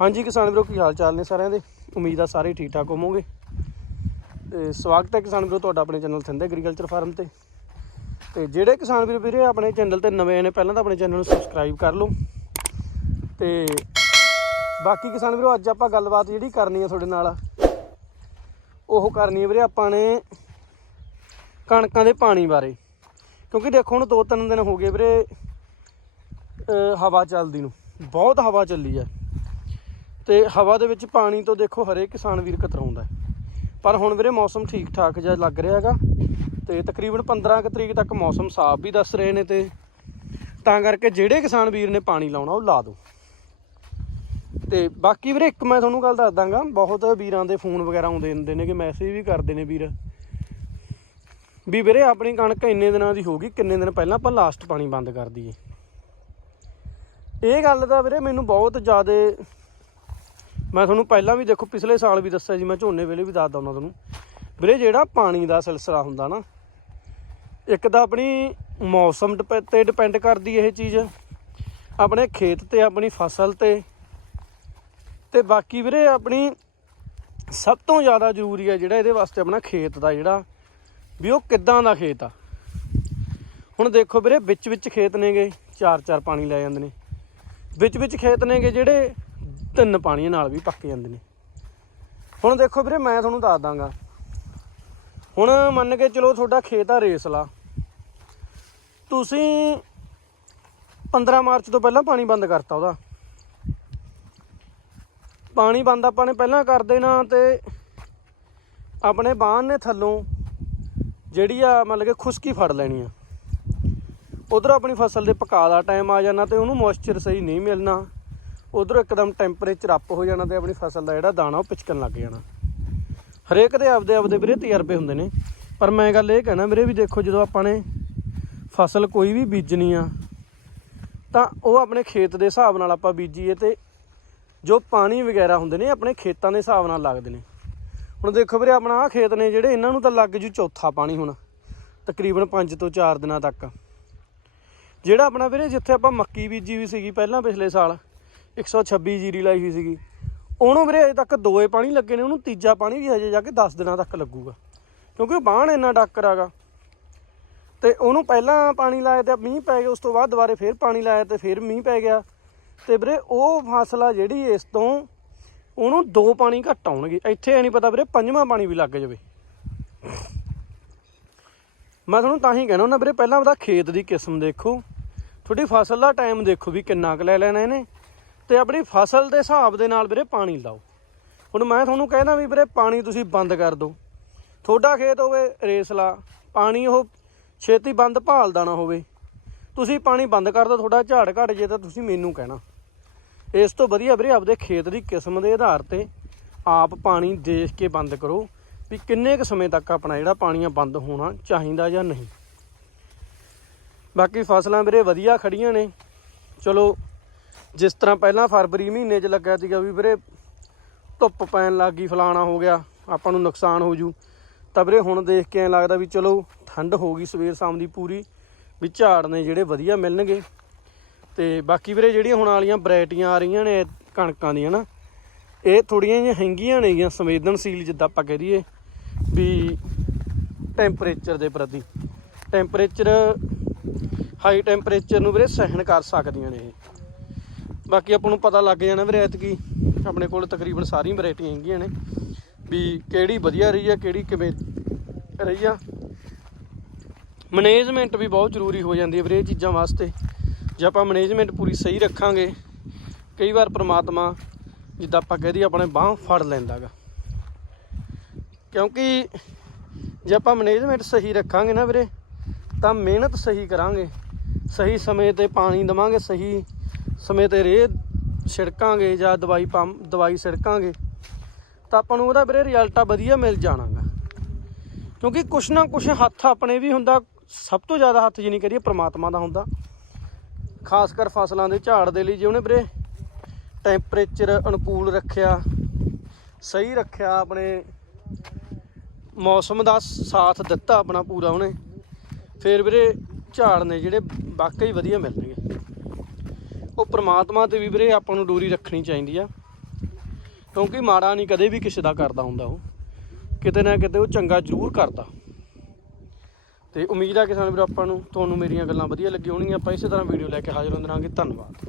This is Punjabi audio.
ਹਾਂਜੀ ਕਿਸਾਨ ਵੀਰੋ, ਕੀ ਹਾਲ ਚਾਲ ਨੇ ਸਾਰਿਆਂ ਦੇ? ਉਮੀਦ ਆ ਸਾਰੇ ਠੀਕ ਠਾਕ ਹੋਵੋਗੇ। ਤੇ ਸਵਾਗਤ ਹੈ ਕਿਸਾਨ ਵੀਰੋ ਤੁਹਾਡਾ ਆਪਣੇ ਚੈਨਲ ਥਿੰਦ ਐਗਰੀਕਲਚਰ ਫਾਰਮ ਤੇ। ਤੇ ਜਿਹੜੇ ਕਿਸਾਨ ਵੀਰ ਵੀਰੇ ਆਪਣੇ ਚੈਨਲ ਤੇ ਨਵੇਂ ਨੇ, ਪਹਿਲਾਂ ਤਾਂ ਆਪਣੇ ਚੈਨਲ ਨੂੰ ਸਬਸਕ੍ਰਾਈਬ ਕਰ ਲਓ। ਤੇ ਬਾਕੀ ਕਿਸਾਨ ਵੀਰੋ, ਅੱਜ ਆਪਾਂ ਗੱਲਬਾਤ ਜਿਹੜੀ ਕਰਨੀ ਹੈ ਤੁਹਾਡੇ ਨਾਲ ਉਹ ਕਰਨੀ ਹੈ ਵੀਰੇ ਆਪਾਂ ਨੇ ਕਣਕਾਂ ਦੇ ਪਾਣੀ ਬਾਰੇ। ਕਿਉਂਕਿ ਦੇਖੋ, ਹੁਣ ਦੋ ਤਿੰਨ ਦਿਨ ਹੋ ਗਏ ਵੀਰੇ ਹਵਾ ਚੱਲਦੀ ਨੂੰ, ਬਹੁਤ ਹਵਾ ਚੱਲੀ ਹੈ ਤੇ ਹਵਾ ਦੇ ਵਿੱਚ ਪਾਣੀ ਤੋਂ ਦੇਖੋ ਹਰੇਕ ਕਿਸਾਨ ਵੀਰ ਕਤਰਾਉਂਦਾ ਪਰ ਹੁਣ ਵੀਰੇ ਮੌਸਮ ਠੀਕ ਠਾਕ ਜਿਹਾ ਲੱਗ ਰਿਹਾ ਹੈਗਾ ਤੇ ਤਕਰੀਬਨ 15 ਕੁ ਤਰੀਕ ਤੱਕ ਮੌਸਮ ਸਾਫ਼ ਵੀ ਦੱਸ ਰਹੇ ਨੇ ਤੇ ਤਾਂ ਕਰਕੇ ਜਿਹੜੇ ਕਿਸਾਨ ਵੀਰ ਨੇ ਪਾਣੀ ਲਾਉਣਾ ਉਹ ਲਾ ਦਿਓ। ਤੇ ਬਾਕੀ ਵੀਰੇ ਇੱਕ ਮੈਂ ਤੁਹਾਨੂੰ ਗੱਲ ਦੱਸ ਦਾਂਗਾ, ਬਹੁਤ ਵੀਰਾਂ ਦੇ ਫੋਨ ਵਗੈਰਾ ਆਉਂਦੇ ਹੁੰਦੇ ਨੇ ਕਿ ਮੈਸੇਜ ਵੀ ਕਰਦੇ ਨੇ ਵੀਰ। ਵੀ ਵੀਰੇ ਆਪਣੀ ਕਣਕ ਇੰਨੇ ਦਿਨਾਂ ਦੀ ਹੋਗੀ ਕਿੰਨੇ ਦਿਨ ਪਹਿਲਾਂ ਆਪਾਂ ਲਾਸਟ ਪਾਣੀ ਬੰਦ ਕਰ ਦਈਏ। ਇਹ ਗੱਲ ਦਾ ਵੀਰੇ ਮੈਨੂੰ ਬਹੁਤ ਜ਼ਿਆਦਾ ਮੈਂ ਤੁਹਾਨੂੰ ਪਹਿਲਾਂ ਵੀ ਦੇਖੋ, ਪਿਛਲੇ ਸਾਲ ਵੀ ਦੱਸਿਆ ਜੀ, ਮੈਂ ਝੋਨੇ ਵੇਲੇ ਵੀ ਦੱਸਦਾ ਹੁੰਦਾ ਤੁਹਾਨੂੰ। ਵੀਰੇ, ਜਿਹੜਾ ਪਾਣੀ ਦਾ ਸਿਲਸਿਲਾ ਹੁੰਦਾ ਨਾ, ਇੱਕ ਤਾਂ ਆਪਣੀ ਮੌਸਮ ਡਿਪੈ- ਤੇ ਡਿਪੈਂਡ ਕਰਦੀ ਇਹ ਚੀਜ਼। ਆਪਣੇ ਖੇਤ ਤੇ, ਆਪਣੀ ਫਸਲ ਤੇ। ਤੇ ਬਾਕੀ ਵੀਰੇ, ਆਪਣੀ ਸਭ ਤੋਂ ਜ਼ਿਆਦਾ ਜ਼ਰੂਰੀ ਹੈ ਜਿਹੜਾ ਇਹਦੇ ਵਾਸਤੇ ਆਪਣਾ ਖੇਤ ਦਾ ਜਿਹੜਾ, ਵੀ ਉਹ ਕਿੱਦਾਂ ਦਾ ਖੇਤ ਆ। ਹੁਣ ਦੇਖੋ ਵੀਰੇ ਵਿੱਚ ਵਿੱਚ ਖੇਤ ਨੇਗੇ ਚਾਰ ਚਾਰ ਪਾਣੀ ਲੈ ਜਾਂਦੇ ਨੇ। ਵਿੱਚ ਵਿੱਚ ਖੇਤ ਨੇਗੇ ਜਿਹੜੇ ਤਿੰਨ ਪਾਣੀਆਂ ਨਾਲ ਵੀ ਪੱਕ ਜਾਂਦੇ ਨੇ। ਹੁਣ ਦੇਖੋ ਵੀਰੇ, ਮੈਂ ਤੁਹਾਨੂੰ ਦੱਸ ਦਾਂਗਾ। ਹੁਣ ਮੰਨ ਕੇ ਚਲੋ ਤੁਹਾਡਾ ਖੇਤ ਆ ਰੇਸਲਾ। ਤੁਸੀਂ 15 ਮਾਰਚ ਤੋਂ ਪਹਿਲਾਂ ਪਾਣੀ ਬੰਦ ਕਰਤਾ ਉਹਦਾ। ਪਾਣੀ ਬੰਦ ਆਪਾਂ ਨੇ ਪਹਿਲਾਂ ਕਰ ਦੇਣਾ ਤੇ ਆਪਣੇ ਬਾਣ ਨੇ ਥੱਲੋਂ ਜਿਹੜੀ ਆ ਮਤਲਬ ਕਿ ਖੁਸ਼ਕੀ ਫੜ ਲੈਣੀ ਆ। ਉਧਰ ਆਪਣੀ ਫਸਲ ਦੇ ਪਕਾ ਦਾ ਟਾਈਮ ਆ ਜਾਣਾ ਤੇ ਉਹਨੂੰ ਮੋਇਸਚਰ ਸਹੀ ਨਹੀਂ ਮਿਲਣਾ। ਉਧਰ ਇੱਕਦਮ ਟੈਂਪਰੇਚਰ ਅਪ ਹੋ ਜਾਣਾ ਤੇ ਆਪਣੀ ਫਸਲ ਦਾ ਜਿਹੜਾ ਦਾਣਾ ਉਹ ਪਿਚਕਣ ਲੱਗ ਜਾਣਾ। ਹਰੇਕ ਦੇ ਆਪਦੇ ਆਪਦੇ ਵੀਰੇ ਤਜਰਬੇ ਹੁੰਦੇ ਨੇ। ਪਰ ਮੈਂ ਗੱਲ ਇਹ ਕਹਿਣਾ ਵੀਰੇ ਵੀ ਦੇਖੋ ਜਦੋਂ ਆਪਾਂ ਨੇ ਫਸਲ ਕੋਈ ਵੀ ਬੀਜਣੀ ਆ, ਤਾਂ ਉਹ ਆਪਣੇ ਖੇਤ ਦੇ ਹਿਸਾਬ ਨਾਲ ਆਪਾਂ ਬੀਜੀਏ ਤੇ ਜੋ ਪਾਣੀ ਵਗੈਰਾ ਹੁੰਦੇ ਨੇ ਆਪਣੇ ਖੇਤਾਂ ਦੇ ਹਿਸਾਬ ਨਾਲ ਲੱਗਦੇ ਨੇ। ਹੁਣ ਦੇਖੋ ਵੀਰੇ ਆਪਣਾ ਆਹ ਖੇਤ ਨੇ ਜਿਹੜੇ ਇਹਨਾਂ ਨੂੰ ਤਾਂ ਲੱਗ ਜੂ ਚੌਥਾ ਪਾਣੀ ਹੁਣ, ਤਕਰੀਬਨ 5 ਤੋਂ 4 ਦਿਨਾਂ ਤੱਕ। ਜਿਹੜਾ ਆਪਣਾ ਵੀਰੇ ਜਿੱਥੇ ਆਪਾਂ ਮੱਕੀ ਬੀਜੀ ਵੀ ਸੀਗੀ ਪਹਿਲਾਂ ਪਿਛਲੇ ਸਾਲ 126 ਜੀਰੀ ਲਾਈ ਹੋਈ ਸੀਗੀ। ਉਹਨੂੰ ਵੀਰੇ ਅਜੇ ਤੱਕ ਦੋਏ ਪਾਣੀ ਲੱਗੇ ਨੇ, ਉਹਨੂੰ ਤੀਜਾ ਪਾਣੀ ਵੀ ਹਜੇ ਜਾ ਕੇ 10 ਦਿਨਾਂ ਤੱਕ ਲੱਗੂਗਾ। ਕਿਉਂਕਿ ਉਹ ਬਾਣ ਇੰਨਾ ਡਾਕਰ ਹੈਗਾ ਤੇ ਉਹਨੂੰ ਪਹਿਲਾਂ ਪਾਣੀ ਲਾਇਆ ਤੇ ਮੀਂਹ ਪੈ ਗਿਆ, ਉਸ ਤੋਂ ਬਾਅਦ ਦੁਬਾਰੇ ਫੇਰ ਪਾਣੀ ਲਾਇਆ ਤੇ ਫੇਰ ਮੀਂਹ ਪੈ ਗਿਆ। ਤੇ ਵੀਰੇ ਉਹ ਫਸਲ ਆ ਜਿਹੜੀ ਇਸ ਤੋਂ ਉਹਨੂੰ ਦੋ ਪਾਣੀ ਘੱਟ ਆਉਣਗੇ। ਇੱਥੇ ਇਹ ਨਹੀਂ ਪਤਾ ਵੀਰੇ, ਪੰਜਵਾਂ ਪਾਣੀ ਵੀ ਲੱਗ ਜਾਵੇ। ਮੈਂ ਤੁਹਾਨੂੰ ਤਾਂ ਹੀ ਕਹਿਣਾ ਹੁੰਦਾ, ਵੀਰੇ ਪਹਿਲਾਂ ਉਹਦਾ ਖੇਤ ਦੀ ਕਿਸਮ ਦੇਖੋ। ਤੁਹਾਡੀ ਫਸਲ ਦਾ ਟਾਈਮ ਦੇਖੋ ਵੀ ਕਿੰਨਾ ਕੁ ਲੈ ਲੈਣਾ ਇਹਨੇ। ਤੇ ਆਪਣੀ ਫਸਲ ਦੇ ਹਿਸਾਬ ਦੇ ਨਾਲ ਵੀਰੇ ਪਾਣੀ ਲਾਓ। ਹੁਣ ਮੈਂ ਤੁਹਾਨੂੰ ਕਹਿਣਾ ਵੀ ਵੀਰੇ ਪਾਣੀ ਤੁਸੀਂ ਬੰਦ ਕਰ ਦਿਓ। ਤੁਹਾਡਾ ਖੇਤ ਹੋਵੇ, ਰੇਸਲਾ, ਪਾਣੀ ਉਹ ਛੇਤੀ ਬੰਦ ਭਾਲਦਾ ਨਾ ਹੋਵੇ। ਤੁਸੀਂ ਪਾਣੀ ਬੰਦ ਕਰ ਦਿਓ, ਤੁਹਾਡਾ ਝਾੜ ਘਟ ਜੇ ਤਾਂ ਤੁਸੀਂ ਮੈਨੂੰ ਕਹਿਣਾ। ਇਸ ਤੋਂ ਵਧੀਆ ਵੀਰੇ ਆਪਦੇ ਖੇਤ ਦੀ ਕਿਸਮ ਦੇ ਆਧਾਰ ਤੇ ਆਪ ਪਾਣੀ ਦੇਖ ਕੇ ਬੰਦ ਕਰੋ ਵੀ ਕਿੰਨੇ ਕੁ ਸਮੇਂ ਤੱਕ ਆਪਣਾ ਜਿਹੜਾ ਪਾਣੀਆਂ ਬੰਦ ਹੋਣਾ ਚਾਹੀਦਾ ਜਾਂ ਨਹੀਂ। ਬਾਕੀ ਫਸਲਾਂ ਵੀਰੇ ਵਧੀਆ ਖੜੀਆਂ ਨੇ। ਚਲੋ ਜਿਸ ਤਰ੍ਹਾਂ ਪਹਿਲਾਂ ਫਰਵਰੀ ਮਹੀਨੇ 'ਚ ਲੱਗਾ ਸੀਗਾ ਵੀ ਵੀਰੇ ਧੁੱਪ ਪੈਣ ਲੱਗ ਗਈ, ਫਲਾਣਾ ਹੋ ਗਿਆ, ਆਪਾਂ ਨੂੰ ਨੁਕਸਾਨ ਹੋ ਜੂ। ਤਾਂ ਵੀਰੇ ਹੁਣ ਦੇਖ ਕੇ ਐਂ ਲੱਗਦਾ ਵੀ ਚਲੋ ਠੰਡ ਹੋ ਗਈ ਸਵੇਰ ਸ਼ਾਮ ਦੀ ਪੂਰੀ, ਵੀ ਝਾੜ ਨੇ ਜਿਹੜੇ ਵਧੀਆ ਮਿਲਣਗੇ। ਤੇ ਬਾਕੀ ਵੀਰੇ ਜਿਹੜੀਆਂ ਹੁਣ ਵਾਲੀਆਂ ਵੈਰਾਈਟੀਆਂ ਆ ਰਹੀਆਂ ਨੇ ਕਣਕਾਂ ਦੀਆਂ ਨਾ, ਇਹ ਥੋੜੀਆਂ ਜਿਹੀਆਂ ਹੈਂਗੀਆਂ ਨੇਗੀਆਂ ਸੰਵੇਦਨਸ਼ੀਲ ਜਿੱਦਾਂ ਆਪਾਂ ਕਹਿ ਦਈਏ ਵੀ ਟੈਂਪਰੇਚਰ ਦੇ ਪ੍ਰਤੀ। ਟੈਂਪਰੇਚਰ ਹਾਈ ਟੈਂਪਰੇਚਰ ਨੂੰ ਵੀਰੇ ਸਹਿਣ ਕਰ ਸਕਦੀਆਂ ਨੇ ਇਹ। ਬਾਕੀ ਆਪਾਂ ਨੂੰ ਪਤਾ ਲੱਗ ਜਾਣਾ ਵੀਰੇ ਐਤਕੀ, ਆਪਣੇ ਕੋਲ ਤਕਰੀਬਨ ਸਾਰੀਆਂ ਵੈਰਾਈਟੀਆਂ ਹੈਗੀਆਂ ਨੇ, ਵੀ ਕਿਹੜੀ ਵਧੀਆ ਰਹੀ ਆ, ਕਿਹੜੀ ਕਿਵੇਂ ਰਹੀ ਆ। ਮੈਨੇਜਮੈਂਟ ਵੀ ਬਹੁਤ ਜ਼ਰੂਰੀ ਹੋ ਜਾਂਦੀ ਹੈ ਵੀਰੇ ਇਹ ਚੀਜ਼ਾਂ ਵਾਸਤੇ, ਜੇ ਆਪਾਂ ਮੈਨੇਜਮੈਂਟ ਪੂਰੀ ਸਹੀ ਰੱਖਾਂਗੇ, ਕਈ ਵਾਰ ਪ੍ਰਮਾਤਮਾ ਜਿੱਦਾਂ ਆਪਾਂ ਕਹਦੇ ਆਪਣੇ ਬਾਹ ਫੜ ਲੈਂਦਾਗਾ। ਕਿਉਂਕਿ ਜੇ ਆਪਾਂ ਮੈਨੇਜਮੈਂਟ ਸਹੀ ਰੱਖਾਂਗੇ ਨਾ ਵੀਰੇ, ਤਾਂ ਮਿਹਨਤ ਸਹੀ ਕਰਾਂਗੇ, ਸਹੀ ਸਮੇਂ ਤੇ ਪਾਣੀ ਦਵਾਂਗੇ, ਸਹੀ ਸਮੇਂ ਤੇ ਰੇਹ ਛਿੜਕਾਂਗੇ ਜਾਂ ਦਵਾਈ ਪੰਪ, ਦਵਾਈ ਛਿੜਕਾਂਗੇ, ਤਾਂ ਆਪਾਂ ਨੂੰ ਉਹਦਾ ਵੀਰੇ ਰਿਜ਼ਲਟ ਆ ਵਧੀਆ ਮਿਲ ਜਾਣਾਗਾ। ਕਿਉਂਕਿ ਕੁਛ ਨਾ ਕੁਛ ਹੱਥ ਆਪਣੇ ਵੀ ਹੁੰਦਾ, ਸਭ ਤੋਂ ਜ਼ਿਆਦਾ ਹੱਥ ਜਿਨੀ ਕਰੀਏ ਪ੍ਰਮਾਤਮਾ ਦਾ ਹੁੰਦਾ। ਖਾਸ ਕਰ ਫਸਲਾਂ ਦੇ ਝਾੜ ਦੇ ਲਈ ਜੇ ਉਹਨੇ ਵੀਰੇ ਟੈਂਪਰੇਚਰ ਅਨੁਕੂਲ ਰੱਖਿਆ, ਸਹੀ ਰੱਖਿਆ, ਆਪਣੇ ਮੌਸਮ ਦਾ ਸਾਥ ਦਿੱਤਾ ਆਪਣਾ ਪੂਰਾ ਉਹਨੇ, ਫਿਰ ਵੀਰੇ ਝਾੜ ਨੇ ਜਿਹੜੇ ਵਾਕਈ ਵਧੀਆ ਮਿਲਣਗੇ। ਉਹ ਪ੍ਰਮਾਤਮਾ ਤੇ ਵੀ ਵੀਰੇ ਆਪਾਂ ਨੂੰ ਡੋਰੀ ਰੱਖਣੀ ਚਾਹੀਦੀ ਆ। ਕਿਉਂਕਿ ਮਾੜਾ ਨਹੀਂ, ਕਦੇ ਵੀ ਕਿਸੇ ਦਾ ਕਰਦਾ ਹੁੰਦਾ ਉਹ। ਕਿਤੇ ਨਾ ਕਿਤੇ ਉਹ ਚੰਗਾ ਜ਼ਰੂਰ ਕਰਦਾ। ਤੇ ਉਮੀਦ ਆ ਕਿਸਾਨ ਵੀਰ ਆਪਾਂ ਨੂੰ, ਤੁਹਾਨੂੰ ਮੇਰੀਆਂ ਗੱਲਾਂ ਵਧੀਆ ਲੱਗੀਆਂ ਹੋਣਗੀਆਂ। ਆਪਾਂ ਇਸੇ ਤਰ੍ਹਾਂ ਵੀਡੀਓ ਲੈ ਕੇ ਹਾਜ਼ਰ ਹੁੰਦੇ ਰਹਾਂਗੇ। ਧੰਨਵਾਦ।